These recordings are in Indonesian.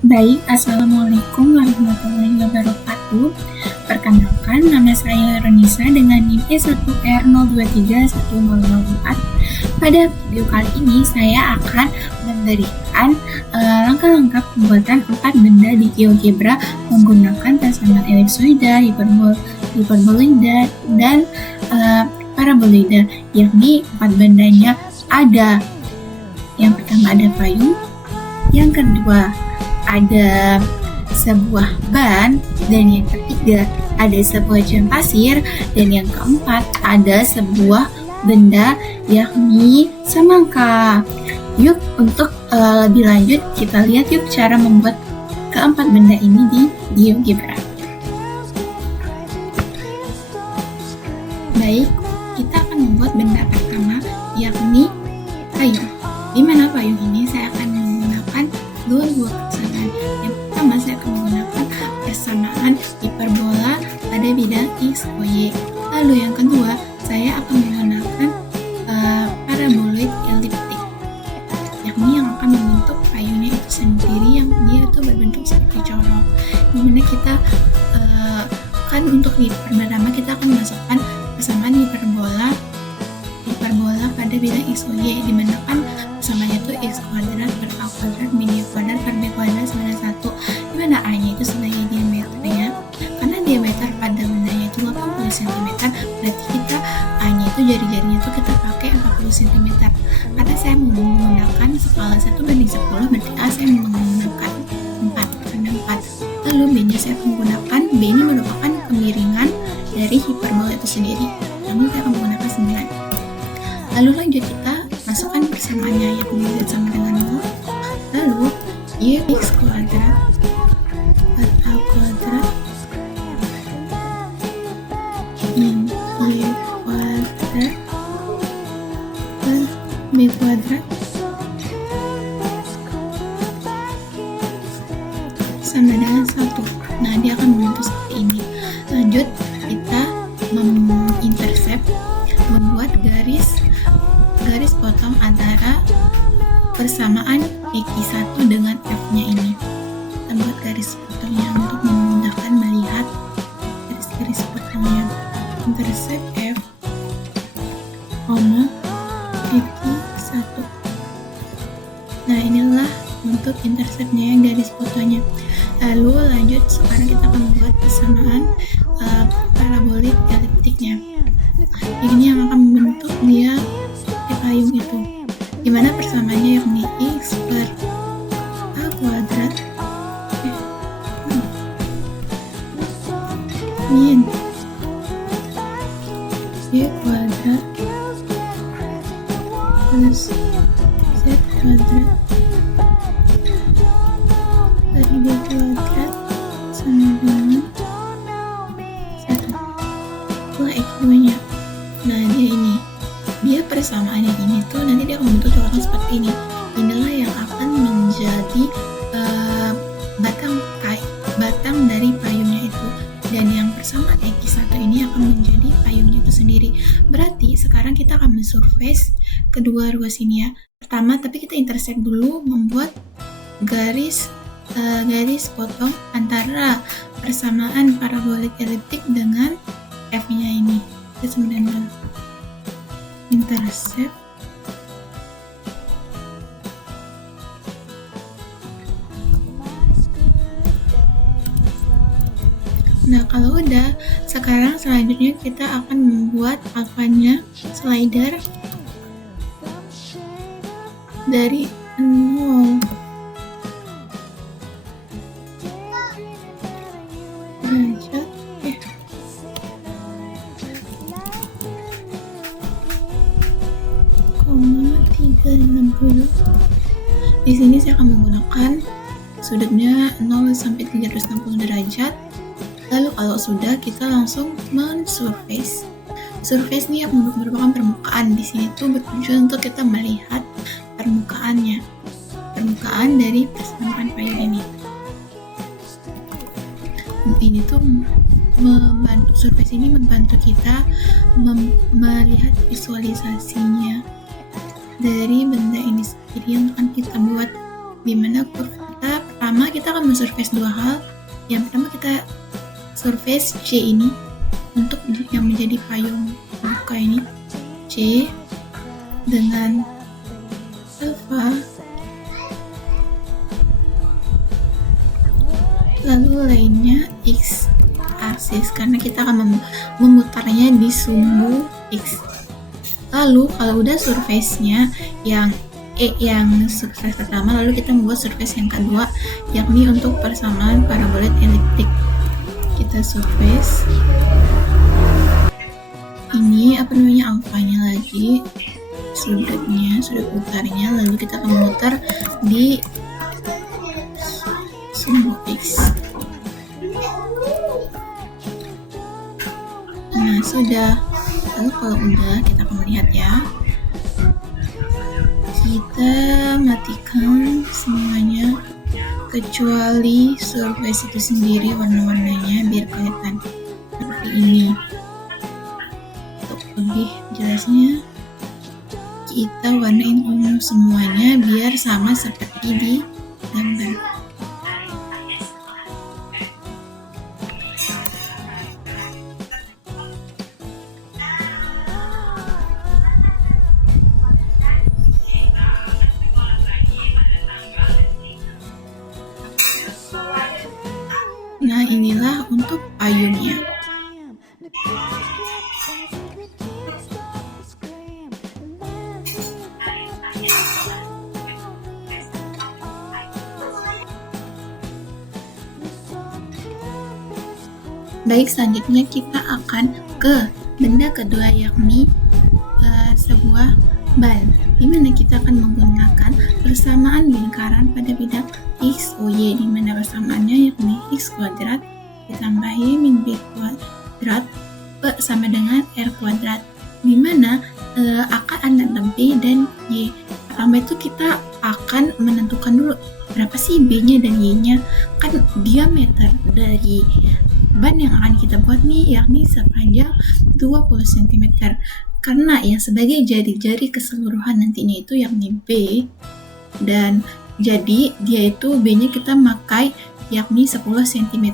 Baik, Assalamualaikum warahmatullahi wabarakatuh. Perkenalkan, nama saya Ronisa dengan NIM E1R02310004. Pada video kali ini, saya akan memberikan langkah-langkah pembuatan 4 benda di GeoGebra menggunakan pasangan elipsoida, hiperboloida, dan paraboloida, yakni 4 bendanya ada. Yang pertama ada payung, yang kedua ada sebuah ban, dan yang ketiga ada sebuah jam pasir, dan yang keempat ada sebuah benda yakni semangka. Yuk, untuk lebih lanjut kita lihat yuk cara membuat keempat benda ini di GeoGebra. Baik, kita akan membuat benda pertama yakni payung. Di mana payung ini saya akan menggunakan dua buah persamaan. Yang pertama saya akan menggunakan persamaan hiperbola pada bidang X, Y. Lalu yang kedua saya akan menggunakan paraboloid eliptik, yakni yang akan membentuk payungnya itu sendiri, yang dia itu berbentuk seperti corong. Dimana kita kan untuk di pertama kita akan memasukkan persamaan hiperbola pada bidang X, Y, dimana kan persamanya itu X kuadrat per A kuadrat min Y kuadrat per B kuadrat sama dengan 1, dimana A nya itu sebagai diameternya. Karena diameter pada bendanya itu 80 cm, berarti kita A nya itu jari-jarinya itu kita pakai 40 cm. Karena saya menggunakan skala 1:10, berarti A saya menggunakan 4/4. Lalu B nya saya menggunakan, B ini merupakan kemiringan dari hiperbola itu sendiri, namun saya akan menggunakan 9. Lalu lanjut kita masukkan persamaannya, yakni Z sama dengan 0. Lalu Y X kuadrat per A kuadrat min Y kuadrat per B kuadrat sama dengan 1. Nah, dia akan membentuk seperti ini. Lanjut kita mengintersep, membuat garis potong antara persamaan X1 dengan F-nya ini. Kita buat garis potongnya untuk memudahkan melihat garis-garis potongnya. Intersep F, X1. Nah, inilah untuk intersepnya, garis fotonya. Lalu lanjut, sekarang kita akan membuat persamaan paraboloid eliptiknya. Ini yang akan membentuk dia payung itu, dimana persamaannya yakni X per A kuadrat min Y kuadrat plus Z kuadrat per B kuadrat sama dengan 1. Itulah X2 nya. Nah, dia persamaannya ini tuh nanti dia akan membentuk coretan seperti ini. Inilah yang akan menjadi batang dari payungnya itu, dan yang persamaan X1 ini akan menjadi payungnya itu sendiri. Berarti sekarang kita akan mensurface kedua ruas ini ya. Pertama, tapi kita intercept dulu, membuat garis potong antara persamaan paraboloid eliptik dengan F-nya ini. Kita sebenarnya intercept, nah kalau udah, sekarang selanjutnya kita akan membuat alfanya slider dari 0 derajat Di sini saya akan menggunakan sudutnya 0 sampai 360 derajat. Lalu kalau sudah, kita langsung men-surface. Surface ini yang merupakan permukaan. Di sini tuh bertujuan untuk kita melihat permukaan dari persamaan payung ini. Ini tuh membantu, surface ini membantu kita melihat visualisasinya dari benda ini sendiri yang akan kita buat, dimana kurva kita pertama kita akan mensurface dua hal. Yang pertama kita surface C ini untuk yang menjadi payung buka ini, C dengan alpha, lalu lainnya X aksis karena kita akan memutarnya di sumbu X. Lalu kalau udah surface-nya yang surface pertama, lalu kita membuat surface yang kedua, yakni untuk persamaan paraboid eliptik. Kita surface ini alfanya lagi, sudut putarnya, lalu kita akan memutar di sumbu X. Nah sudah, lalu kalau udah kita akan melihat ya, kita matikan semuanya kecuali surface itu sendiri warna-warnanya biar kelihatan seperti ini. Untuk lebih jelasnya kita warnain ungu semuanya biar sama seperti di gambar. Nah inilah untuk payungnya. Baik, selanjutnya kita akan ke benda kedua, yakni sebuah bal, dimana kita akan menggunakan persamaan lingkaran pada bidang X, Y, dimana persamaannya yakni X kuadrat ditambahi min B kuadrat P sama dengan R kuadrat, dimana akan ada B dan Y. Pertama itu kita akan menentukan dulu berapa sih B-nya dan Y-nya. Kan diameter dari ban yang akan kita buat nih yakni sepanjang 20 cm. Karena yang sebagai jari-jari keseluruhan nantinya itu yakni B, dan jadi dia itu B-nya kita pakai yakni 10 cm.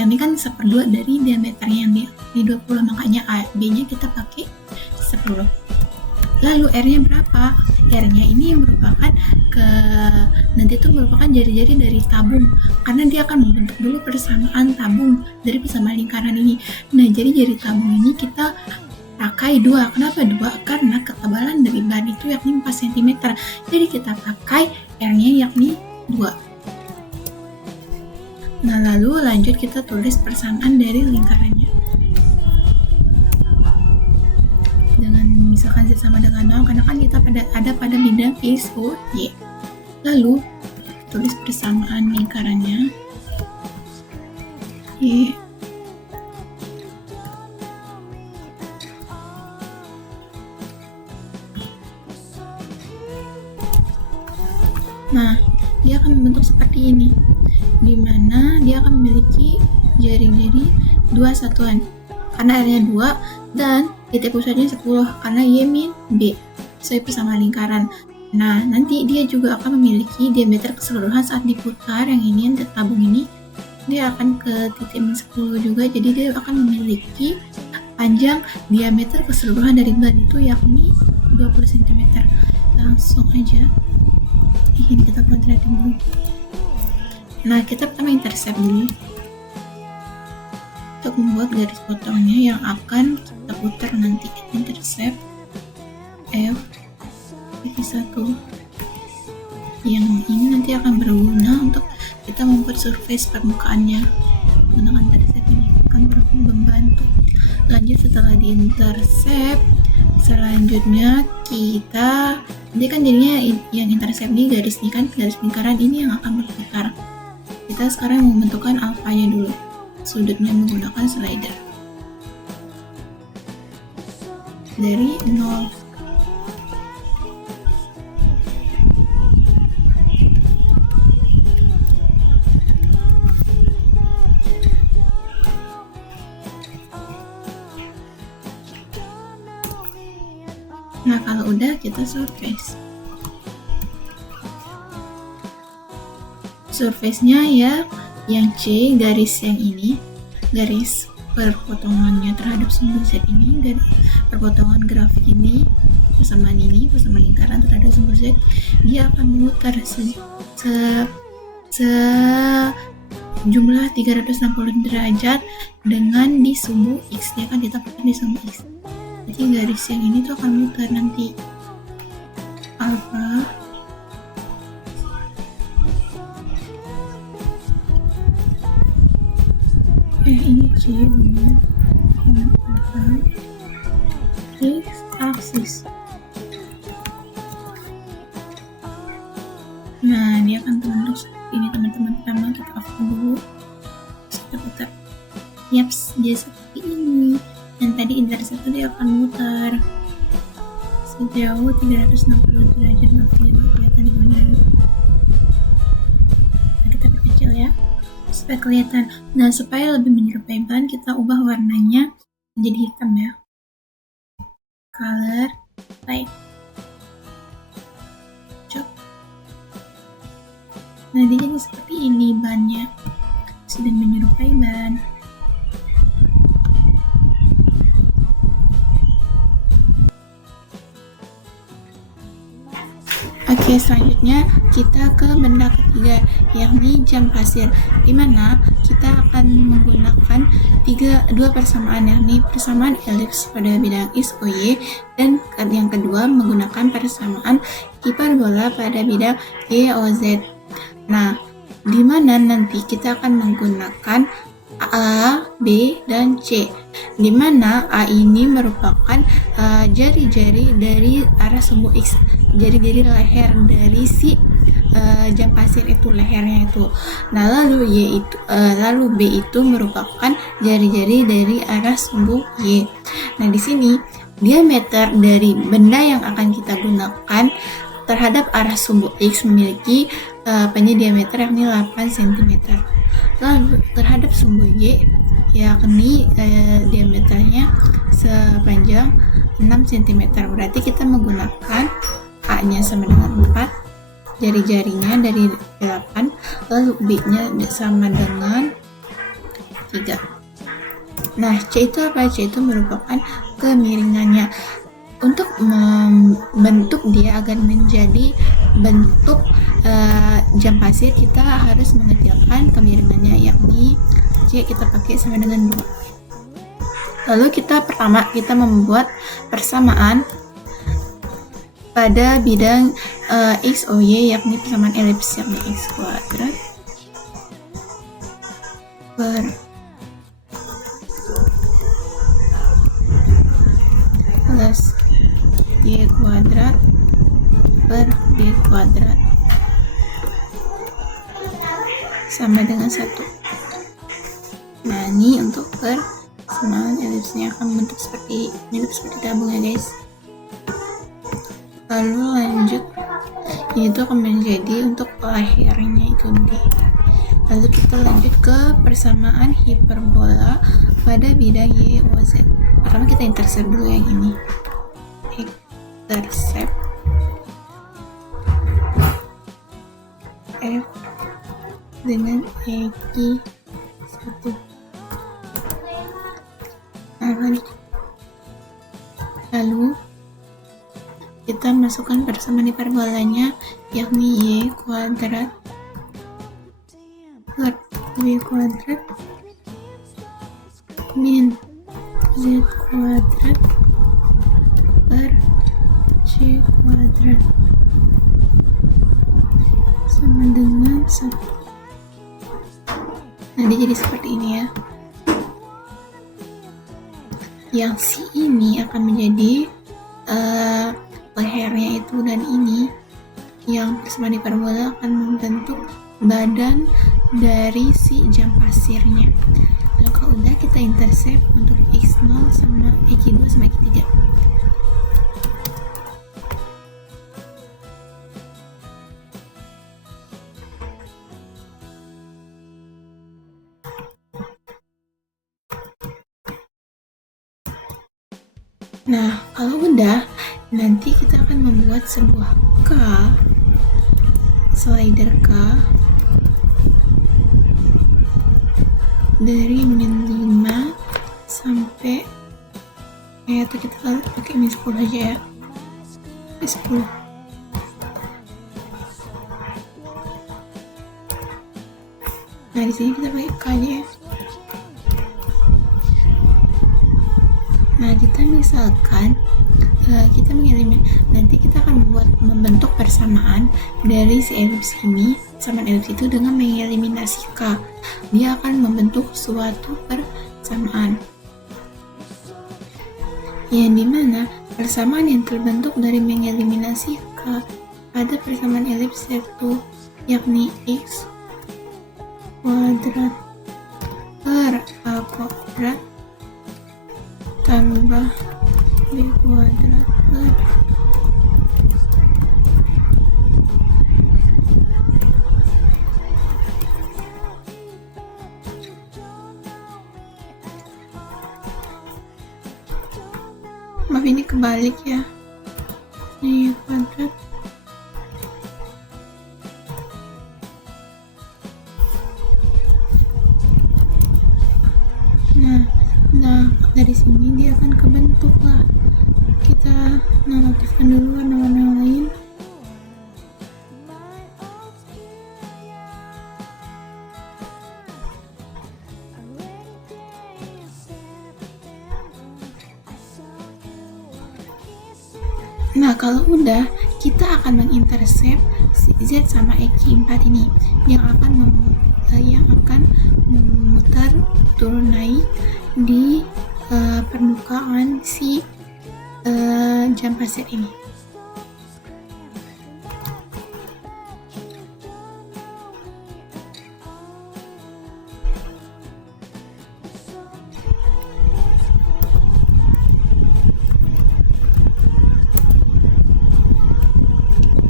Yang ini kan 1/2 dari diameternya yang di 20, makanya B-nya kita pakai 10. Lalu R-nya berapa? R-nya ini merupakan nanti itu merupakan jari-jari dari tabung, karena dia akan membentuk dulu persamaan tabung dari persamaan lingkaran ini. Nah, jadi jari tabung ini kita pakai 2. Kenapa 2? Karena ketebalan dari ban itu yakni 4 cm. Jadi kita pakai R-nya yakni 2. Nah, lalu lanjut kita tulis persamaan dari lingkarannya. Dengan misalkan Z sama dengan 0, karena kan kita ada pada bidang X, Y. Lalu tulis persamaan lingkarannya. Y. Nah, dia akan membentuk seperti ini, di mana dia akan memiliki jari-jari 2 satuan, karena R-nya 2 dan titik pusatnya 10, karena Y min B sesuai persamaan lingkaran. Nah, nanti dia juga akan memiliki diameter keseluruhan saat diputar, yang ini, yang tabung ini, dia akan ke titik min 10 juga, jadi dia akan memiliki panjang diameter keseluruhan dari ban itu yakni 20 cm. Langsung aja ini kita kuadratin dulu. Nah, kita pertama intercept dulu untuk membuat garis potongnya yang akan kita putar nanti. Intercept F titik 1. Yang ini nanti akan berguna untuk kita membuat surface permukaannya. Menggunakan intercept ini akan membantu. Lanjut, setelah di intercept, selanjutnya kita nanti kan jadinya yang intercept nih garis nih kan, garis lingkaran ini yang akan berputar. Kita sekarang membentukkan alfanya dulu, sudutnya menggunakan slider dari 0. Nah, kalau udah kita surface. surface-nya ya yang C, garis yang ini, garis perpotongannya terhadap sumbu Z ini, garis perpotongan grafik ini, persamaan lingkaran terhadap sumbu Z, dia akan memutar jumlah 360 derajat dengan di sumbu X, dia akan ditempatkan di sumbu X. Jadi garis yang ini tuh akan mutar nanti alfa ini C dengan alfa X aksis. Nah, dia akan terbentuk seperti ini teman-teman. Pertama kita off dulu, kita putar. Yaps, dia seperti ini. Dan tadi intersept dia akan mutar sejauh 360 derajat. Maksudnya kelihatan di mana. Nah, kita perkecil ya supaya kelihatan. Nah, supaya lebih menyerupai ban, kita ubah warnanya menjadi hitam ya. Color light. Nah, dia jadi seperti ini bannya, sudah menyerupai ban. Oke, selanjutnya kita ke benda ketiga, yakni jam pasir, di mana kita akan menggunakan dua persamaan, yakni persamaan elips pada bidang X, Y, dan yang kedua menggunakan persamaan hiperbola pada bidang Y, O, Z. Nah, di mana nanti kita akan menggunakan A, B, dan C. Di mana A ini merupakan jari-jari dari arah sumbu X, jari-jari leher dari si jam pasir itu, lehernya itu. Nah, lalu B itu merupakan jari-jari dari arah sumbu Y. Nah, di sini diameter dari benda yang akan kita gunakan terhadap arah sumbu X memiliki diameter yakni 8 cm. Lalu terhadap sumbu Y yakni diameternya sepanjang 6 cm. Berarti kita menggunakan A-nya sama dengan 4, jari-jarinya dari 8, lalu B-nya sama dengan 3. Nah, C itu apa? C itu merupakan kemiringannya. Untuk membentuk dia agar menjadi bentuk jam pasir, kita harus mengecilkan kemiringannya, yakni C kita pakai sama dengan 2. Lalu pertama kita membuat persamaan pada bidang X, O, Y, yakni persamaan elips, yakni X kuadrat per plus Y kuadrat per B kuadrat sama dengan 1. Nah, ini untuk persamaan elipsnya akan bentuk seperti tabung ya guys. Lalu lanjut, ini tuh akan menjadi untuk lehernya itu nanti. Lalu kita lanjut ke persamaan hiperbola pada bidang Y, O, Z. Pertama kita intercept dulu yang ini. Intercept F dengan EQ 1. Lalu kita masukkan persamaan hiperbolanya, yakni Y kuadrat per B kuadrat min Z kuadrat per C kuadrat sama dengan 1. Nanti jadi seperti ini ya. Yang si ini akan menjadi lehernya itu, dan ini yang persamaan hiperbola akan membentuk badan dari si jam pasirnya. Lalu kalau udah, kita intercept untuk X0 sama X2 sama X3. Nah, kalau udah, nanti kita akan membuat sebuah K, slider K, dari min 5 sampai atau kita pakai min 10 aja ya, 10. Nah di sini kita pakai K aja ya. Nah kita misalkan kita nanti kita akan membentuk persamaan dari si elips ini, persamaan elips itu dengan mengeliminasi K. Dia akan membentuk suatu persamaan yang dimana persamaan yang terbentuk dari mengeliminasi K ada persamaan elips yaitu yakni X kuadrat per A kuadrat tambah B kuadrat per maaf ini kebalik ya, ini kuadrat nah dari sini dia akan kebentuk lah. Kita nonaktifkan dulu warna-warna lain. Nah kalau udah, kita akan mengintersect si Z sama X4 ini yang akan memutar turun naik di permukaan si jam pasir ini.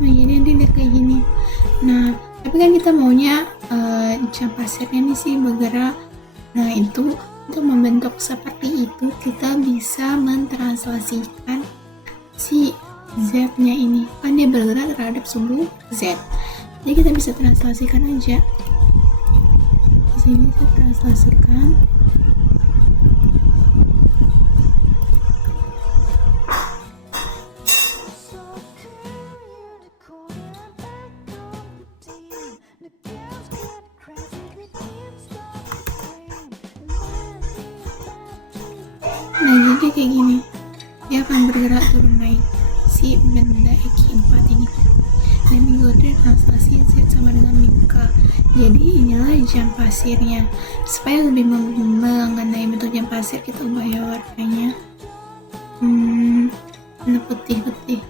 Nah jadi nanti dia kayak gini. Nah tapi kan kita maunya jam pasirnya ini sih bergerak. Nah itu untuk membentuk seperti itu kita bisa mentranslasikan si Z-nya ini, kan dia bergerak terhadap sumbu Z. Jadi kita bisa translasikan aja. Di sini saya translasikan. Nah jadi kayak gini, dia akan bergerak turun naik si benda X4 ini, dan mengikuti translasi Z sama dengan min K. Jadi inilah jam pasirnya. Supaya lebih mengenai bentuk jam pasir, kita ubah ya warnanya warna putih-putih.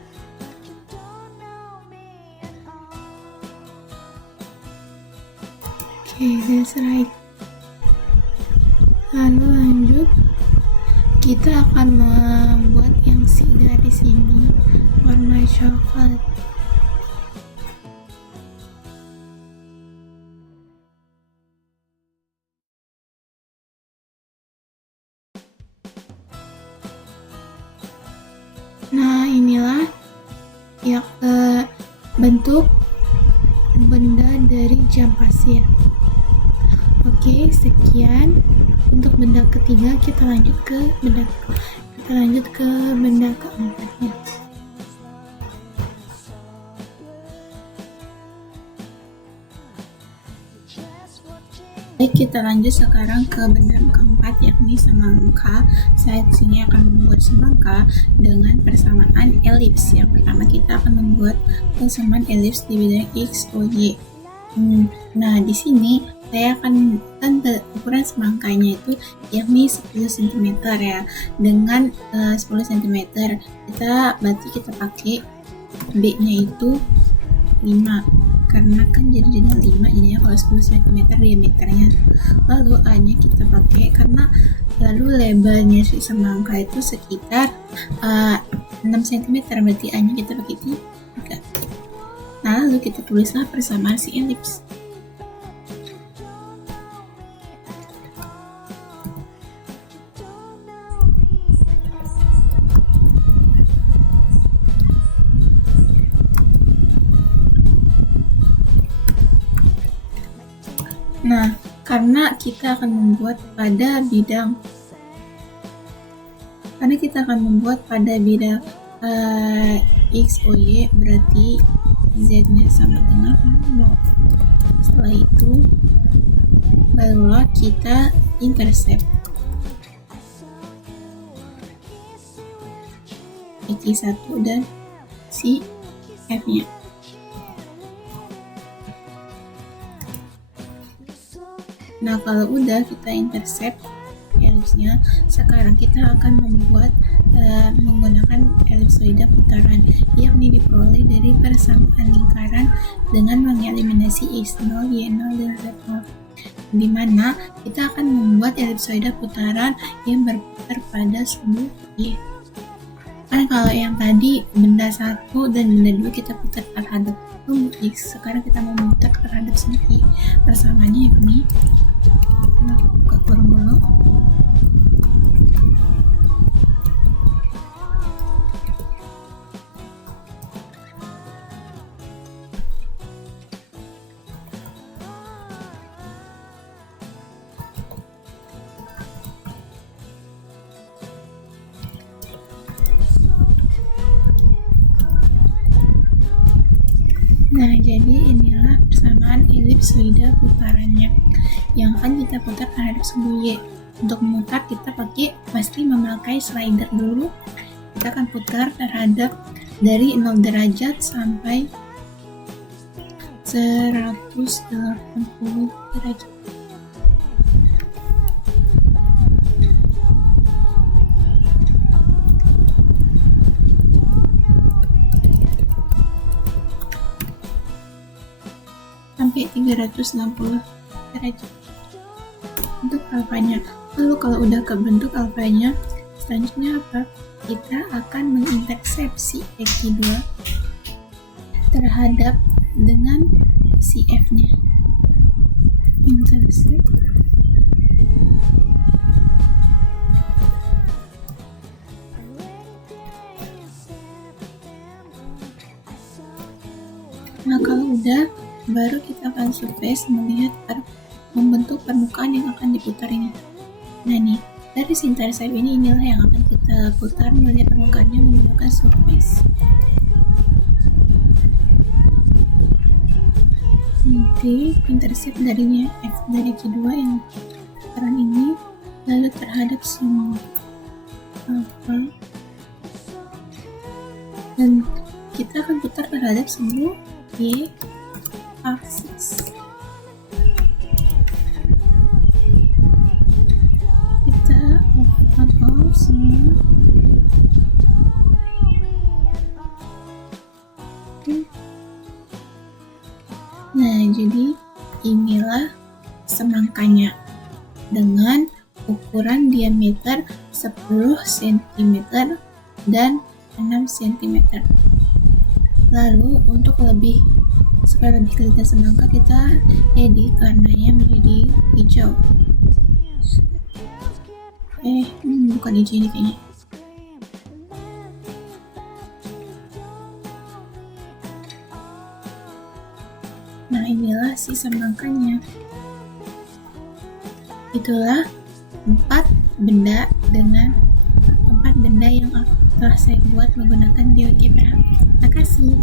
Oke, that's right. Lalu lanjut, kita akan membuat yang si garis ini warna coklat. Nah inilah ya bentuk benda dari jam pasir. Oke, sekian untuk benda ketiga. Kita lanjut ke benda keempatnya. Baik, kita lanjut sekarang ke benda keempat, yakni semangka. Saya disini akan membuat semangka dengan persamaan elips. Yang pertama kita akan membuat persamaan elips di bidang X, O, Y. Nah di sini saya akan ukuran semangkanya itu yakni 10 cm ya. Dengan 10 cm kita pakai B-nya itu 5. Karena kan jadi 5, jadinya kalau 10 cm diameternya. Lalu A-nya kita pakai karena lebarnya si semangka itu sekitar 6 cm, berarti A-nya kita pakai 3. Nah lalu kita tulislah persamaan si elips. Nah, Karena kita akan membuat pada bidang X, O, Y, berarti Z-nya sama dengan 0. Setelah itu barulah kita intercept X1 dan si F-nya. Nah, kalau udah kita intercept elipsnya, sekarang kita akan membuat menggunakan elipsoida putaran, yakni diperoleh dari persamaan lingkaran dengan mengeliminasi X0, Y0, dan Z0, di mana kita akan membuat elipsoida putaran yang berputar pada sumbu Y. Kan kalau yang tadi benda 1 dan benda 2 kita putar terhadap sumbu X, sekarang kita mau memutar terhadap sumbu Y. Persamaannya yakni, buka kurung dulu. Nah, jadi inilah persamaan elipsoida putarannya yang akan kita putar terhadap sumbu Y. Untuk memutar kita pasti memakai slider dulu. Kita akan putar terhadap dari 0 derajat sampai 180 derajat. Sampai 360 derajat untuk alfanya. Lalu kalau udah kebentuk alfanya, selanjutnya apa? Kita akan mengintersepsi X2 terhadap dengan si F-nya. Intercept Nah, kalau udah, baru kita akan surface melihat membentuk permukaan yang akan diputar ini. Nah nih, dari intercept inilah yang akan kita putar melihat permukaannya menggunakan surface. Nanti intercept darinya F dari Q2 yang putaran ini, lalu terhadap sumbu alpha, dan kita akan putar terhadap sumbu Y aksis. Kita off semua. Nah, jadi inilah semangkanya dengan ukuran diameter 10 cm dan 6 cm. Lalu untuk supaya lebih kelihatan semangka, kita edit warnanya menjadi hijau. Bukan hijau ini kayaknya. Nah, inilah si semangkanya. Itulah 4 benda yang telah saya buat menggunakan GeoGebra. Terima kasih.